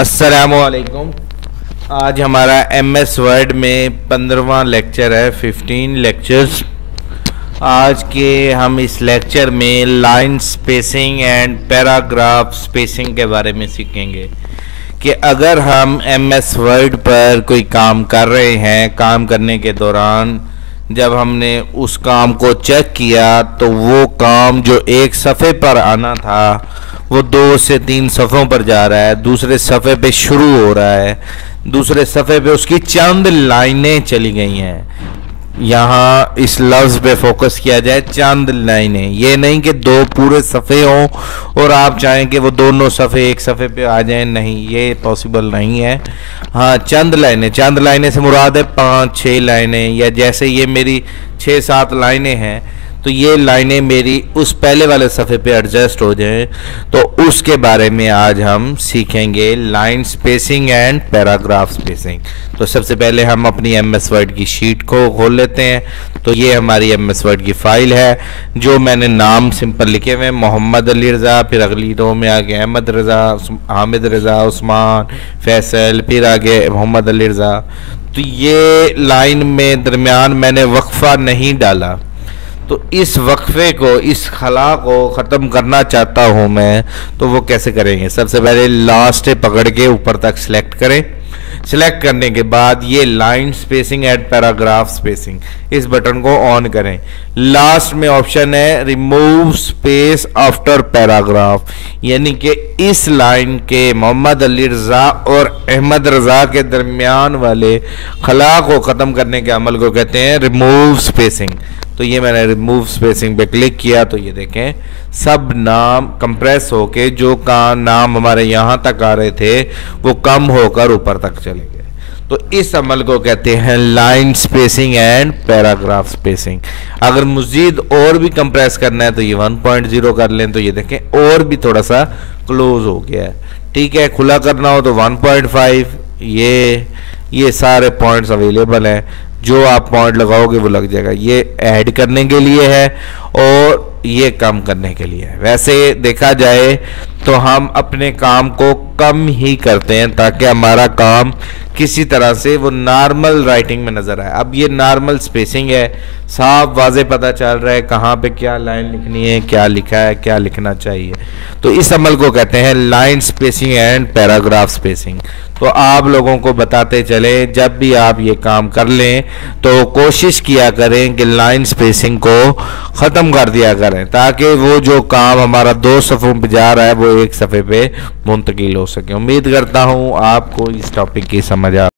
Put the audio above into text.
अस्सलामुअलैकुम। आज हमारा MS वर्ड में 15वां लेक्चर है, 15 लेक्चर्स। आज के हम इस लेक्चर में line spacing and paragraph spacing के बारे में सीखेंगे कि अगर हम MS वर्ड पर कोई काम कर रहे हैं, काम करने के दौरान जब हमने उस काम को चेक किया तो वो काम जो एक सफ़े पर आना था वो 2 से 3 सफ़ों पर जा रहा है, दूसरे सफ़े पे शुरू हो रहा है, दूसरे सफ़े पे उसकी चंद लाइनें चली गई हैं। यहाँ इस लफ्ज़ पे फोकस किया जाए, चंद लाइनें। ये नहीं कि 2 पूरे सफ़े हों और आप चाहें कि वो दोनों सफ़े एक सफ़े पे आ जाएं, नहीं, ये पॉसिबल नहीं है। हाँ, चंद लाइनें, चंद लाइनें से मुराद है 5-6 लाइनें, या जैसे ये मेरी 6-7 लाइनें हैं तो ये लाइनें मेरी उस पहले वाले सफ़े पे एडजस्ट हो जाएं, तो उसके बारे में आज हम सीखेंगे, line spacing and paragraph spacing. तो सबसे पहले हम अपनी MS वर्ड की शीट को खोल लेते हैं। तो ये हमारी MS वर्ड की फ़ाइल है, जो मैंने नाम सिंपल लिखे हुए हैं, मोहम्मद अली रज़ा, फिर अगली रो में आगे अहमद रज़ा, हामिद रज़ा, उस्मान, फैसल, फिर आगे मोहम्मद अली रज़ा। तो ये लाइन में दरमियान मैंने वक्फ़ा नहीं डाला, तो इस वक्फे को, इस खला को ख़त्म करना चाहता हूँ मैं, तो वो कैसे करेंगे? सबसे पहले लास्ट पकड़ के ऊपर तक सिलेक्ट करें। सिलेक्ट करने के बाद ये line spacing and paragraph spacing, इस बटन को ऑन करें। लास्ट में ऑप्शन है रिमूव स्पेस आफ्टर पैराग्राफ, यानी कि इस लाइन के मोहम्मद अली रज़ा और अहमद रज़ा के दरमियान वाले खला को ख़त्म करने के अमल को कहते हैं रिमूव स्पेसिंग। तो ये मैंने रिमूव स्पेसिंग पे क्लिक किया तो ये देखें सब नाम कंप्रेस होके जो का नाम हमारे यहाँ तक आ रहे थे वो कम होकर ऊपर तक चले गए। तो इस अमल को कहते हैं line spacing and paragraph spacing. अगर मज़ीद और भी कंप्रेस करना है तो ये 1.0 कर लें, तो ये देखें और भी थोड़ा सा क्लोज हो गया है। ठीक है, खुला करना हो तो 1.5। ये सारे पॉइंट्स अवेलेबल हैं, जो आप पॉइंट लगाओगे वो लग जाएगा। ये ऐड करने के लिए है और ये कम करने के लिए है। वैसे देखा जाए तो हम अपने काम को कम ही करते हैं ताकि हमारा काम किसी तरह से वो नॉर्मल राइटिंग में नज़र आए। अब ये नॉर्मल स्पेसिंग है, साफ वाज़े पता चल रहा है कहाँ पे क्या लाइन लिखनी है, क्या लिखा है, क्या लिखना चाहिए। तो इस अमल को कहते हैं line spacing and paragraph spacing. तो आप लोगों को बताते चले, जब भी आप ये काम कर लें तो कोशिश किया करें कि लाइन स्पेसिंग को ख़त्म कर दिया करें, ताकि वो जो काम हमारा 2 सफ़ों पे जा रहा है वो एक सफ़े पे मुंतकिल हो सके। उम्मीद करता हूँ आपको इस टॉपिक की समझ आ